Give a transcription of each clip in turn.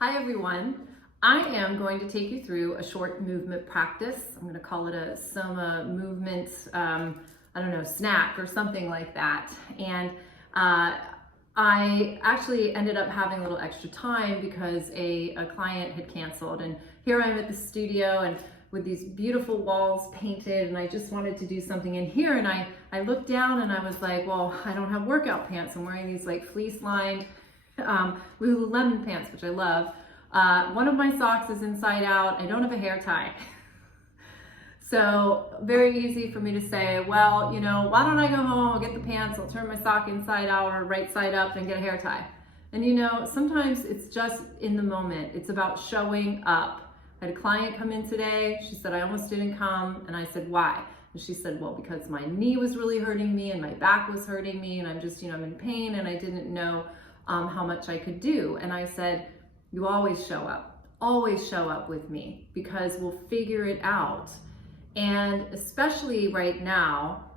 Hi everyone. I am going to take you through a short movement practice. I'm going to call it a Soma Movement, snack or something like that. And I actually ended up having a little extra time because a client had canceled. And here I'm at the studio and with these beautiful walls painted, and I just wanted to do something in here. And I looked down and I was like, well, I don't have workout pants. I'm wearing these like fleece lined Lululemon pants, which I love. One of my socks is inside out. I don't have a hair tie. So very easy for me to say, well, why don't I go home, I'll get the pants, I'll turn my sock inside out or right side up and get a hair tie. And sometimes it's just in the moment. It's about showing up. I had a client come in today. She said, I almost didn't come. And I said, why? And she said, well, because my knee was really hurting me and my back was hurting me. And I'm just, I'm in pain and I didn't know how much I could do. And I said, you always show up with me because we'll figure it out. And especially right now,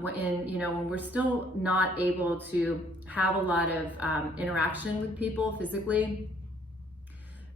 when we're still not able to have a lot of interaction with people physically,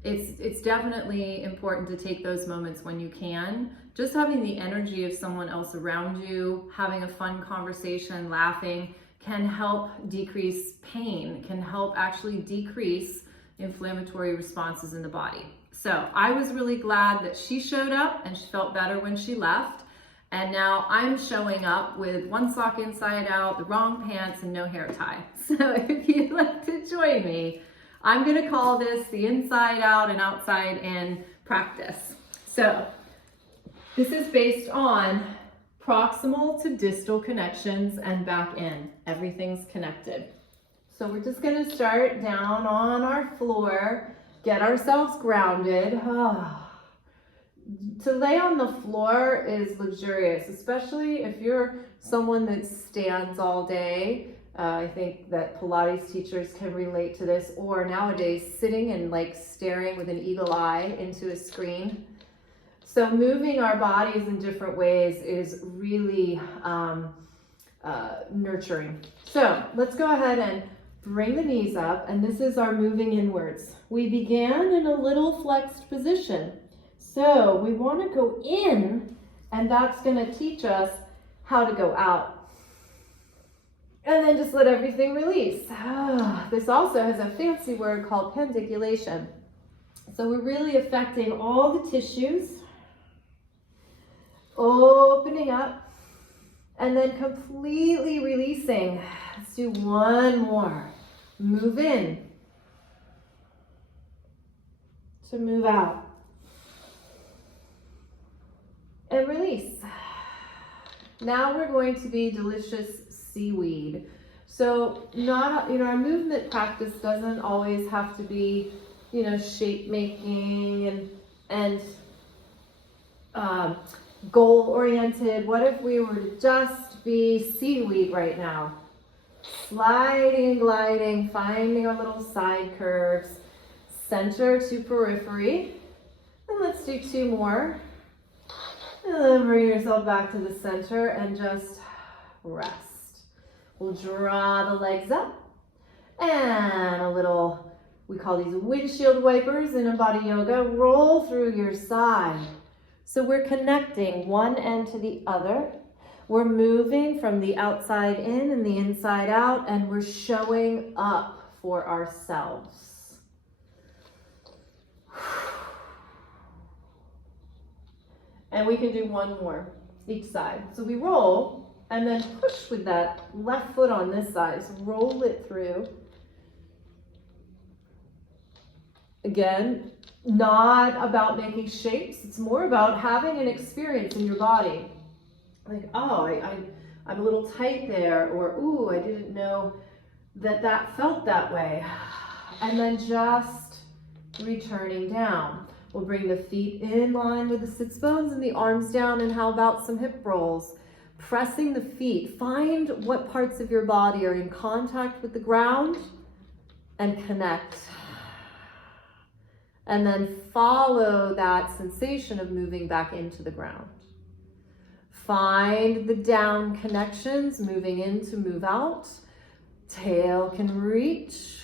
it's definitely important to take those moments when you can. Just having the energy of someone else around you, having a fun conversation, laughing, can help decrease pain, can help actually decrease inflammatory responses in the body. So I was really glad that she showed up and she felt better when she left. And now I'm showing up with one sock inside out, the wrong pants, and no hair tie. So if you'd like to join me, I'm gonna call this the inside out and outside in practice. So this is based on proximal to distal connections and back in. Everything's connected. So we're just gonna start down on our floor, get ourselves grounded. To lay on the floor is luxurious, especially if you're someone that stands all day. I think that Pilates teachers can relate to this, or nowadays sitting and like staring with an eagle eye into a screen. So moving our bodies in different ways is really nurturing. So let's go ahead and bring the knees up, and this is our moving inwards. We began in a little flexed position. So we want to go in, and that's going to teach us how to go out. And then just let everything release. This also has a fancy word called pendiculation. So we're really affecting all the tissues, opening up, and then completely releasing. Let's do one more. Move in to move out. And release. Now we're going to be delicious seaweed. So our movement practice doesn't always have to be, shape making and goal oriented. What if we were to just be seaweed right now? Sliding and gliding, finding our little side curves, center to periphery. And let's do two more. And then bring yourself back to the center and just rest. We'll draw the legs up and a little, we call these windshield wipers in body yoga, roll through your side. So we're connecting one end to the other. We're moving from the outside in and the inside out, and we're showing up for ourselves. And we can do one more each side. So we roll and then push with that left foot on this side. So roll it through. Again, not about making shapes. It's more about having an experience in your body. Like, oh, I'm a little tight there, or ooh, I didn't know that felt that way. And then just returning down. We'll bring the feet in line with the sits bones and the arms down, and how about some hip rolls? Pressing the feet. Find what parts of your body are in contact with the ground and connect. And then follow that sensation of moving back into the ground. Find the down connections, moving in to move out. Tail can reach.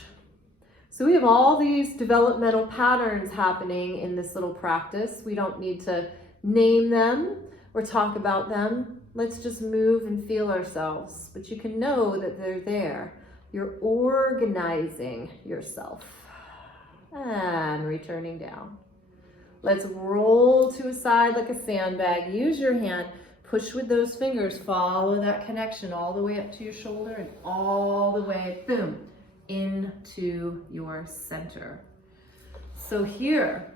So we have all these developmental patterns happening in this little practice. We don't need to name them or talk about them. Let's just move and feel ourselves. But you can know that they're there. You're organizing yourself. And returning down. Let's roll to a side like a sandbag. Use your hand. Push with those fingers. Follow that connection all the way up to your shoulder and all the way, boom, into your center. So here,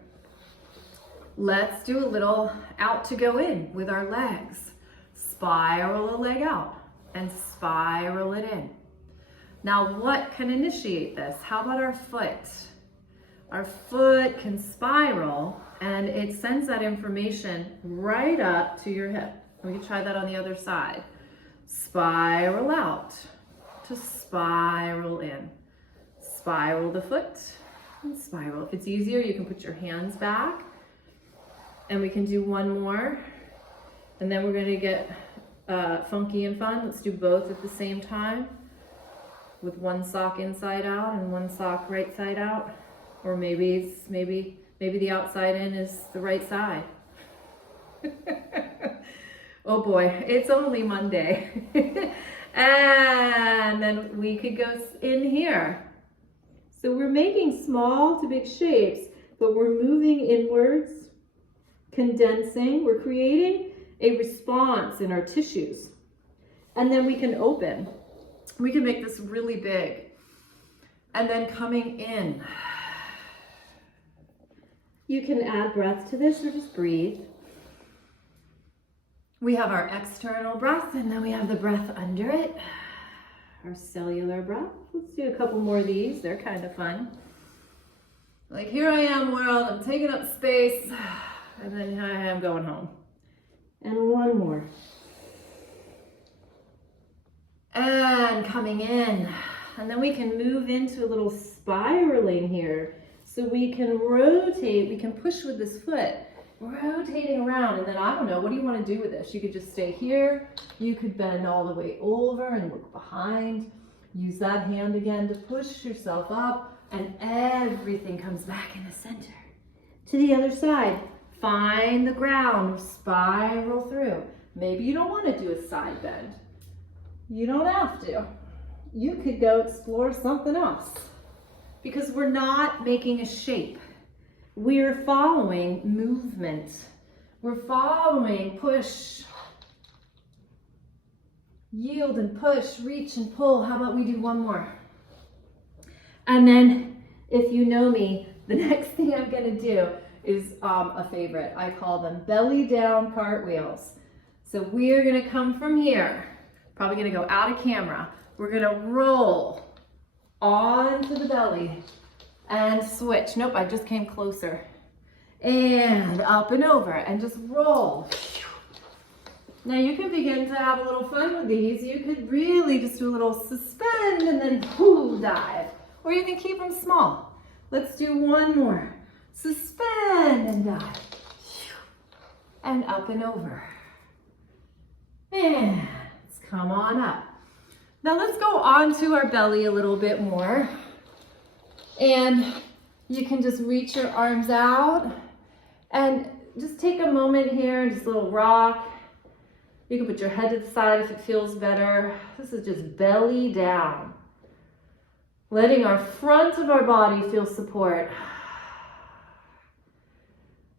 let's do a little out to go in with our legs. Spiral a leg out and spiral it in. Now what can initiate this? How about our foot? Our foot can spiral and it sends that information right up to your hip. We can try that on the other side. Spiral out to spiral in. Spiral the foot and spiral. If it's easier, you can put your hands back and we can do one more. And then we're going to get funky and fun. Let's do both at the same time with one sock inside out and one sock right side out. Or maybe the outside in is the right side. Oh boy, it's only Monday. And then we could go in here. So we're making small to big shapes, but we're moving inwards, condensing. We're creating a response in our tissues. And then we can open. We can make this really big. And then coming in. You can add breath to this or just breathe. We have our external breath and then we have the breath under it. Our cellular breath. Let's do a couple more of these. They're kind of fun. Like, here I am, world. I'm taking up space. And then here I am going home. And one more. And coming in. And then we can move into a little spiraling here. So we can rotate, we can push with this foot, rotating around. And then, I don't know, what do you want to do with this? You could just stay here. You could bend all the way over and look behind. Use that hand again to push yourself up. And everything comes back in the center. To the other side. Find the ground, spiral through. Maybe you don't want to do a side bend. You don't have to. You could go explore something else. Because we're not making a shape. We're following movement. We're following push. Yield and push, reach and pull. How about we do one more? And then, if you know me, the next thing I'm going to do is a favorite. I call them belly down cartwheels. So we're going to come from here. Probably going to go out of camera. We're going to roll onto the belly and switch. Nope, I just came closer. And up and over and just roll. Now you can begin to have a little fun with these. You could really just do a little suspend and then dive. Or you can keep them small. Let's do one more. Suspend and dive. And up and over. And let's come on up. Now let's go onto our belly a little bit more. And you can just reach your arms out and just take a moment here and just a little rock. You can put your head to the side if it feels better. This is just belly down. Letting our front of our body feel support.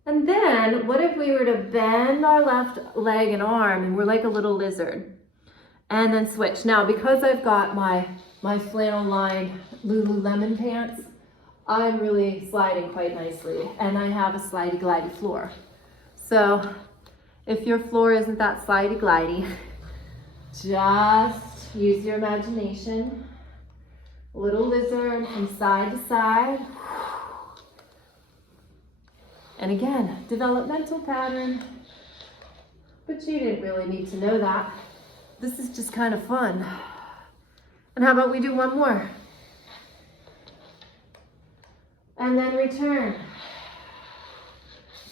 And then what if we were to bend our left leg and arm and we're like a little lizard? And then switch. Now, because I've got my flannel lined Lululemon pants, I'm really sliding quite nicely. And I have a slidey glidey floor. So if your floor isn't that slidey glidey, just use your imagination. Little lizard from side to side. And again, developmental pattern. But you didn't really need to know that. This is just kind of fun. And how about we do one more? And then return.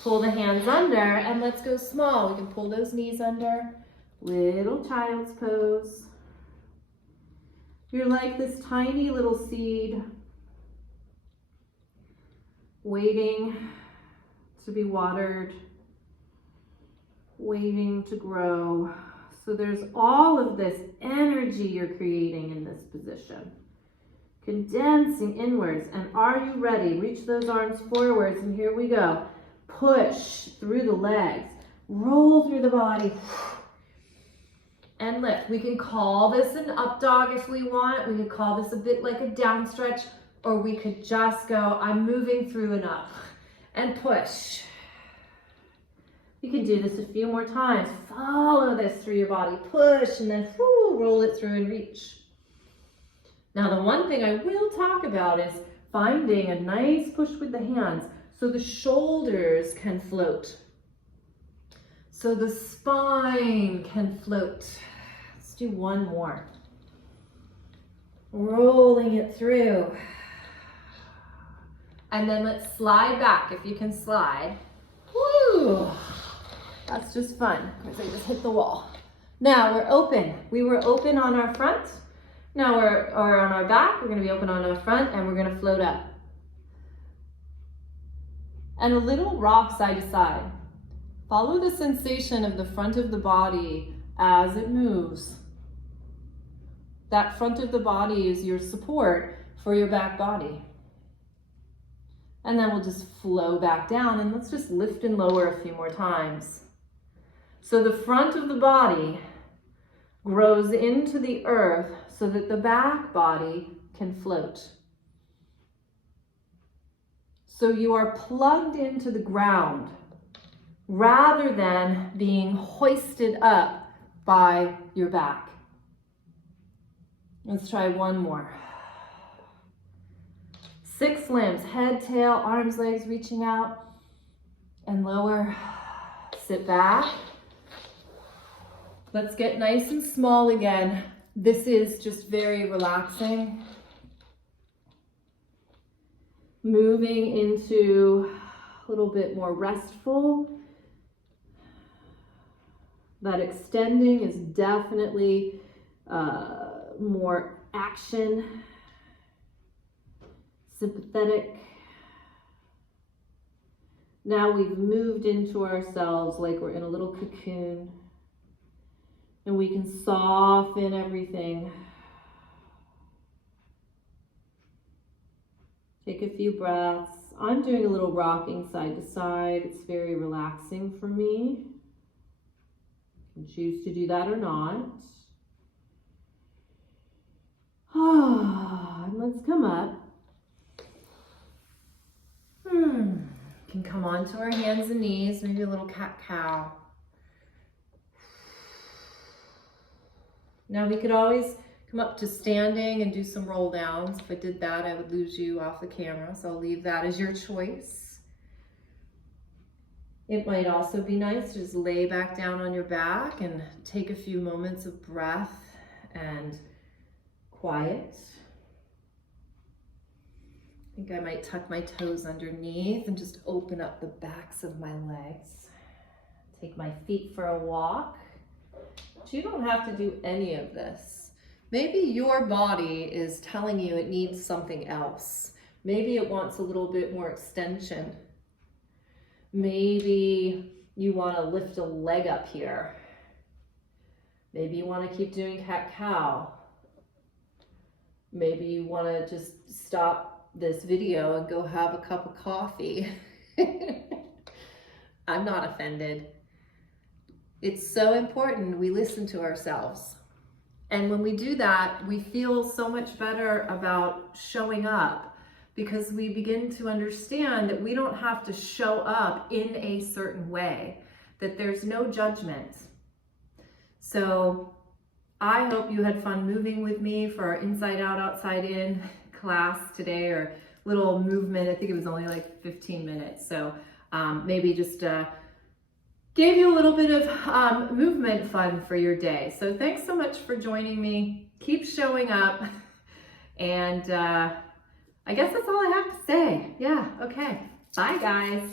Pull the hands under and let's go small. We can pull those knees under. Little child's pose. You're like this tiny little seed. waiting to be watered, waiting to grow. So there's all of this energy you're creating in this position, condensing inwards. And are you ready? Reach those arms forwards, and here we go. Push through the legs, roll through the body, and lift. We can call this an up dog if we want. We could call this a bit like a down stretch, or we could just go, I'm moving through and up, and push. You can do this a few more times. Follow this through your body. Push, and then roll it through and reach. Now, the one thing I will talk about is finding a nice push with the hands so the shoulders can float, so the spine can float. Let's do one more. Rolling it through. And then let's slide back if you can slide. Woo! That's just fun, because I just hit the wall. Now we're open. We were open on our front. Now we're on our back. We're going to be open on our front, and we're going to float up. And a little rock side to side. Follow the sensation of the front of the body as it moves. That front of the body is your support for your back body. And then we'll just flow back down, and let's just lift and lower a few more times. So the front of the body grows into the earth so that the back body can float. So you are plugged into the ground rather than being hoisted up by your back. Let's try one more. 6 limbs, head, tail, arms, legs, reaching out and lower. Sit back. Let's get nice and small again. This is just very relaxing. Moving into a little bit more restful. That extending is definitely more action, sympathetic. Now we've moved into ourselves like we're in a little cocoon, and we can soften everything. Take a few breaths. I'm doing a little rocking side to side. It's very relaxing for me. You can choose to do that or not. And let's come up. Can come onto our hands and knees, maybe a little cat-cow. Now we could always come up to standing and do some roll downs. If I did that, I would lose you off the camera, so I'll leave that as your choice. It might also be nice to just lay back down on your back and take a few moments of breath and quiet. I think I might tuck my toes underneath and just open up the backs of my legs. Take my feet for a walk. But you don't have to do any of this. Maybe your body is telling you it needs something else. Maybe it wants a little bit more extension. Maybe you want to lift a leg up here. Maybe you want to keep doing cat-cow. Maybe you want to just stop this video and go have a cup of coffee. I'm not offended. It's so important we listen to ourselves. And when we do that, we feel so much better about showing up, because we begin to understand that we don't have to show up in a certain way, that there's no judgment. So I hope you had fun moving with me for our Inside Out, Outside In class today, or little movement. I think it was only like 15 minutes. So maybe just gave you a little bit of movement fun for your day. So thanks so much for joining me. Keep showing up. And I guess that's all I have to say. Yeah, okay. Bye, guys.